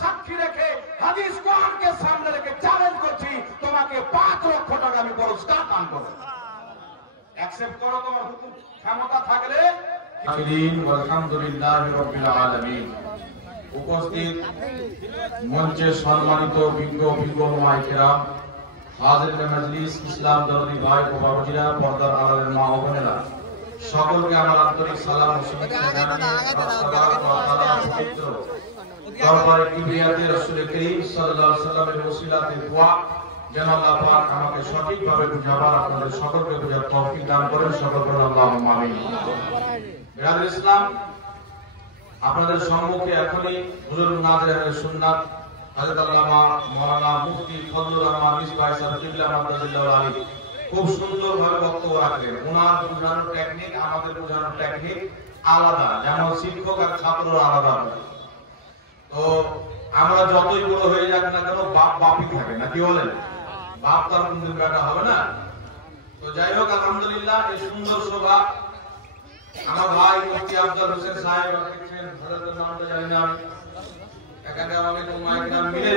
সাক্ষী রেখে হাদিস কোরআনকে সামনে রেখে চ্যালেঞ্জ করছি, তোমাকে 5 লক্ষ টাকা আমি পুরস্কার দান করব। অ্যাকসেপ্ট করো তোমার হুকুম ক্ষমতা থাকলে। আলহামদুলিল্লাহি রাব্বিল আলামিন। উপস্থিত মঞ্চে সম্মানিত বিজ্ঞ ওলামায়ে কেরাম, হাজিরিন মজলিস, ইসলাম দরদি ভাই ও বাবাজিরা, পর্দার আড়ালের মা ও বোনেরা, সকলকে আমার আন্তরিক সালাম ও শুভেচ্ছা জানিয়ে পবিত্র দরবারে কিবরিয়াতে রাসূল করিম সাল্লাল্লাহু আলাইহি ওয়াসাল্লামের ওসিলাতে দোয়া যেন আল্লাহ পাক আমাকে সঠিকভাবে বুঝাবার, আপনাদের সকলকে বুঝার তৌফিক দান করেন। সকলকে আল্লাহুম্মা আমিন। বিরাদর ইসলাম, আপনাদের সম্মুখে এখনই হুজুরুন নাযিরের সুন্নাত হযরত আল্লামা মাওলানা মুফতি ফজলুর রহমান মিসবাহ সাহেব কিবলা মাদ্দাজিল্লাহু আলাইহি খুব সুন্দরভাবে বক্তব্য রাখলেন। ওনার বোঝানোর টেকনিক আমাদের বোঝানোর টেকনিক আলাদা, যেমন শিক্ষক আর ছাত্ররা আলাদা। তো আমরা যতই বড় হয়ে যাক না কেন, বাপ বাপই থাকে না, কি বলেন? বাপ তার কোনদিন বেটা হবে না। তো যাই হোক, আলহামদুলিল্লাহ, এই সুন্দর সভা আমার ভাই মুফতি আফজাল হোসেন সাহেব আছেন, হযরতের নামটা জানি না, এখানে আমাদের মাইকরা মিলে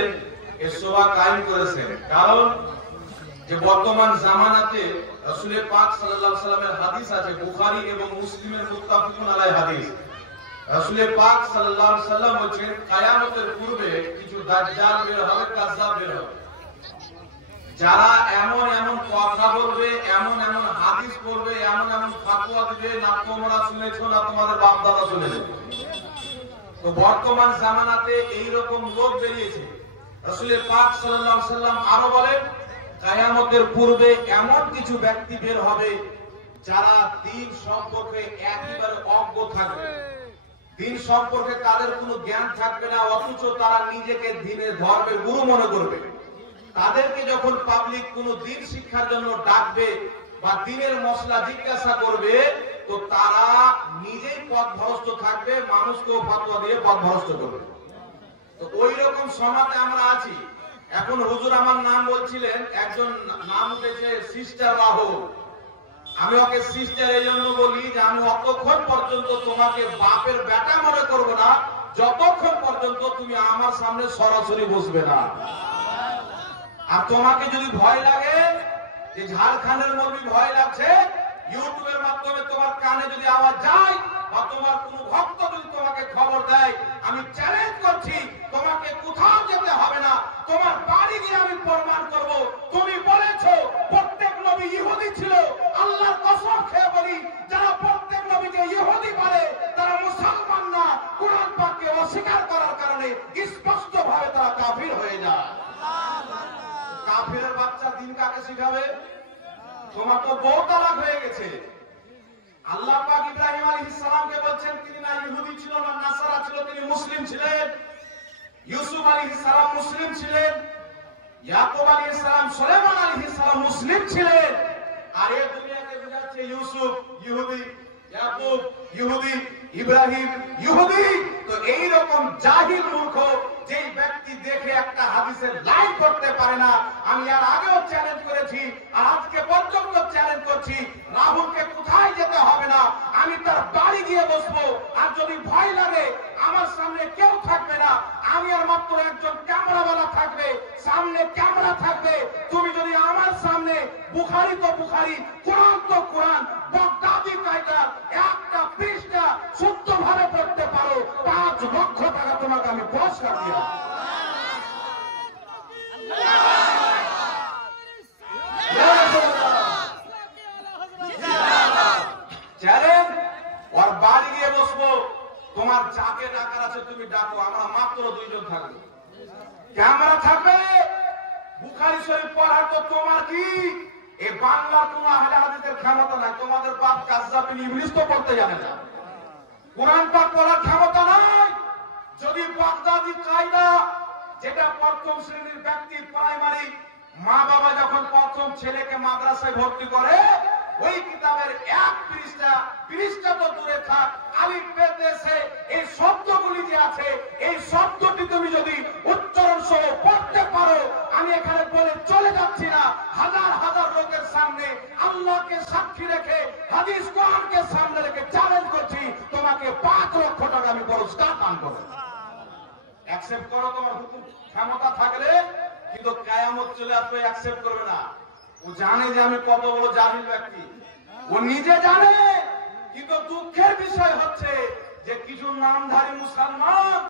এই সভা কায়েম করেছেন। কারণ যে বর্তমান জামানাতে রাসূল পাক সাল্লাল্লাহু আলাইহি ওয়াসাল্লামের হাদিস আছে, বুখারী এবং মুসলিমের মুত্তাফিকুন আলাইহি হাদিস। রাসূল পাক সাল্লাল্লাহু আলাইহি ওয়াসাল্লাম বলেছেন, কিয়ামতের পূর্বে কিছু দাজ্জাল বের হবে, কাযযাব বের হবে, যারা এমন এমন কথা বলবে, এমন এমন হাদিস পড়বে, এমন এমন ফতোয়া দিবে, না তোমরা শুনেছো না তোমাদের বাপ দাদা শুনেছে। তো বর্তমান জামানাতে এই রকম লোক বেরিয়েছে। রাসূল পাক সাল্লাল্লাহু আলাইহি ওয়াসাল্লাম আরো বলেন, কিয়ামতের পূর্বে এমন কিছু ব্যক্তি বের হবে যারা দ্বীন সম্পর্কে একেবারে অজ্ঞ থাকবে, দ্বীন সম্পর্কে তাদের কোনো জ্ঞান থাকবে না, অথচ তারা নিজেকে দ্বীনের ধর্মের গুরু মনে করবে। তাদেরকে যখন পাবলিক কোনো দ্বীন শিক্ষার জন্য ডাকবে বা দ্বীনের মশলা জিজ্ঞাসা করবে, তো তারা নিজেই পথভ্রষ্ট থাকবে, মানুষকেও ফতোয়া দিয়ে পথভ্রষ্ট করবে। তো ওই রকম সমাজে আমরা আছি। এখন হুজুর আমার নাম বলছিলেন, একজন নাম উঠেছে সিস্টার রাহুল। আমি ওকে সিস্টার এই জন্য বলি যে আমি অতক্ষণ পর্যন্ত তোমাকে বাপের বেটা মনে করব না যতক্ষণ পর্যন্ত তুমি আমার সামনে সরাসরি বসবে না। আর তোমাকে যদি ভয় লাগে যে ঝাড়খণ্ডের মধ্যে ভয় লাগছে, ইউটিউবের মাধ্যমে তোমার কানে যদি আওয়াজ যায় বা তোমার কোনো ভক্ত যদি তোমাকে খবর দেয়, আমি চ্যালেঞ্জ করছি, তোমাকে কোথাও যেতে হবে না, তোমার বাড়ি গিয়ে আমি প্রমাণ করব তুমি বলেছো প্রত্যেক নবী ইহুদি ছিল। আল্লাহর কসম খেয়ে বলি, যারা প্রত্যেক নবীকে ইহুদি বলে তারা মুসলমান না। কুরআন পাককে অস্বীকার করার কারণে স্পষ্টভাবে তারা কাফির হয়ে যায়। কাফিরের বাচ্চা দিন কাকে শিখাবে? তোমার তো বউ তালাক হয়ে গেছে। আল্লাহ পাক ইব্রাহিম আলাইহিস সালামকে বলছেন, তিনি না ইহুদি ছিল না নাসারা ছিল, তিনি মুসলিম ছিলেন। ইউসুফ আলাইহিস সালাম মুসলিম ছিলেন, ইয়াকুব আলাইহিস সালাম, সুলাইমান আলাইহিস সালাম মুসলিম ছিলেন। আর এই দুনিয়াকে বোঝাচ্ছে ইউসুফ ইহুদি, ইয়াকুব ইহুদি, ইব্রাহিম ইহুদি। তো এই রকম জাহিল মূর্খ যেই ব্যক্তি দেখে একটা হাদিসের লাইন করতে পারে না, আমি আর আগেও চ্যালেঞ্জ করেছি আর আজকে পর্যন্ত চ্যালেঞ্জ করছি, রাহুলকে কোথায় যেতে হবে না, আমি তার বাড়ি গিয়ে বসবো। আর যদি ভয় লাগে, আমার সামনে কেউ থাকবে না, আমি আর মাত্র একজন ক্যামেরাওয়ালা থাকবে, সামনে ক্যামেরা থাকবে। তুমি যদি আমার সামনে বুখারী তো বুখারী, কোরআন তো কোরআন, বাগদাদি কায়দা একটা পৃষ্ঠা শুদ্ধভাবে পড়তে পারো, 5 লক্ষ টাকা তোমাকে আমি পুরস্কার দিই। চ্যালেঞ্জ, ওর বাড়ি গিয়ে বসবো, তোমার যাকে ডাকার আছে তুমি ডাকো, আমরা মাত্র 2 জন থাকবো, ক্যামেরা থাকবে। বুখারী শরীফ পড়ার তো তোমার কি, এই বাংলার কোন আহলে হাদিসের ক্ষমতা নাই। তোমাদের বাপ কাযযাব ইবলিস তো পড়তে জানে না, কোরআন পাক পড়ার ক্ষমতা নাই। যদি বাগদাদি কায়দা, যেটা প্রথম শ্রেণীর ব্যক্তি প্রাইমারি, মা বাবা যখন প্রথম ছেলেকে মাদ্রাসায় ভর্তি করে, ওই কিতাবের 1 পৃষ্ঠা তো দূরে থাক, আলিফ বে তে সে এই শব্দগুলি যে আছে, এই শব্দটি তুমি যদি উচ্চারণ সহ পড়তে পারো, আমি এখানে বলে চলে যাচ্ছি না, হাজার হাজার লোকের সামনে আল্লাহকে সাক্ষী রেখে হাদিস কোরআনকে সামনে রেখে চ্যালেঞ্জ করছি, তোমাকে 5 লক্ষ টাকা আমি পুরস্কার দান করব। অ্যাকসেপ্ট করো তোমার হুকুম ক্ষমতা থাকলে, কিন্তু কিয়ামত চলে আসবে অ্যাকসেপ্ট করবে না। ও জানে যে আমি কত বড় জালিম ব্যক্তি, ও নিজে জানে। কিন্তু দুঃখের বিষয় হচ্ছে যে কিছু নামধারী মুসলমান